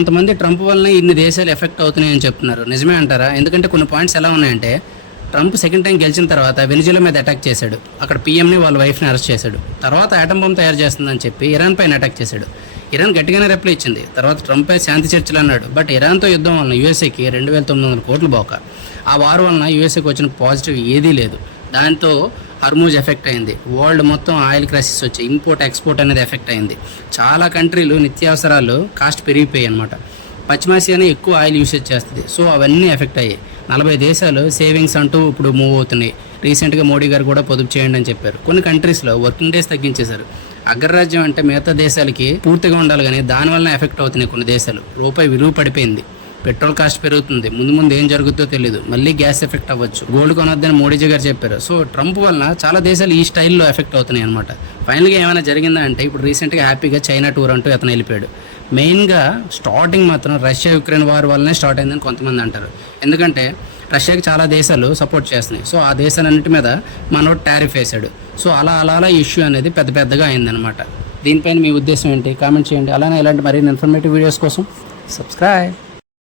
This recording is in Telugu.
కొంతమంది ట్రంప్ వల్ల ఇన్ని దేశాలు ఎఫెక్ట్ అవుతున్నాయని చెప్తున్నారు. నిజమే అంటారా? ఎందుకంటే కొన్ని పాయింట్స్ ఎలా ఉన్నాయంటే, ట్రంప్ సెకండ్ టైం గెలిచిన తర్వాత వెనిజులా మీద అటాక్ చేశాడు. అక్కడ పీఎంని వాళ్ళ వైఫ్ని అరెస్ట్ చేశాడు. తర్వాత ఆటం బాంబ్ తయారు చేస్తుందని చెప్పి ఇరాన్ పైన అటాక్ చేశాడు. ఇరాన్ గట్టిగానే రిప్లై ఇచ్చింది. తర్వాత ట్రంప్ పై శాంతి చర్చలు అన్నాడు. బట్ ఇరాన్తో యుద్ధం వలన యూఎస్ఏకి 2,900 కోట్లు బోక. ఆ వార్ వలన యూఎస్ఏకి వచ్చిన పాజిటివ్ ఏదీ లేదు. దాంతో హర్మూజ్ ఎఫెక్ట్ అయింది. వరల్డ్ మొత్తం ఆయిల్ క్రైసిస్ వచ్చి ఇంపోర్ట్ ఎక్స్పోర్ట్ అనేది ఎఫెక్ట్ అయింది. చాలా కంట్రీలు నిత్యావసరాలు కాస్ట్ పెరిగిపోయాయి అనమాట. పశ్చిమాసియానే ఎక్కువ ఆయిల్ యూసేజ్ చేస్తుంది. సో అవన్నీ ఎఫెక్ట్ అయ్యాయి. 40 దేశాలు సేవింగ్స్ అంటూ ఇప్పుడు మూవ్ అవుతున్నాయి. రీసెంట్గా మోడీ గారు కూడా పొదుపు చేయండి అని చెప్పారు. కొన్ని కంట్రీస్లో వర్కింగ్ డేస్ తగ్గించేశారు. అగ్రరాజ్యం అంటే మిగతా దేశాలకి పూర్తిగా ఉండాలి, కానీ దానివల్ల ఎఫెక్ట్ అవుతున్నాయి కొన్ని దేశాలు. రూపాయి విలువ పడిపోయింది. పెట్రోల్ కాస్ట్ పెరుగుతుంది. ముందు ఏం జరుగుతుందో తెలియదు. మళ్ళీ గ్యాస్ ఎఫెక్ట్ అవ్వచ్చు. గోల్డ్ కొనొద్దని మోడీజీ గారు చెప్పారు. సో ట్రంప్ వలన చాలా దేశాలు ఈ స్టైల్లో ఎఫెక్ట్ అవుతున్నాయి అనమాట. ఫైనల్గా ఏమైనా జరిగిందా అంటే, ఇప్పుడు రీసెంట్గా హ్యాపీగా చైనా టూర్ అంటూ అతను వెళ్ళిపోయాడు. మెయిన్గా స్టార్టింగ్ మాత్రం రష్యా యుక్రెయిన్ వార్ వల్లనే స్టార్ట్ అయిందని కొంతమంది అంటారు. ఎందుకంటే రష్యాకి చాలా దేశాలు సపోర్ట్ చేస్తున్నాయి. సో ఆ దేశాలన్నింటి మీద మనోడు టారిఫ్ వేశాడు. సో అలా ఇష్యూ అనేది పెద్దగా అయిందనమాట. దీనిపైన మీ ఉద్దేశం ఏంటి? కామెంట్ చేయండి. అలానే ఇలాంటి మరిన్ని ఇన్ఫర్మేటివ్ వీడియోస్ కోసం సబ్స్క్రైబ్.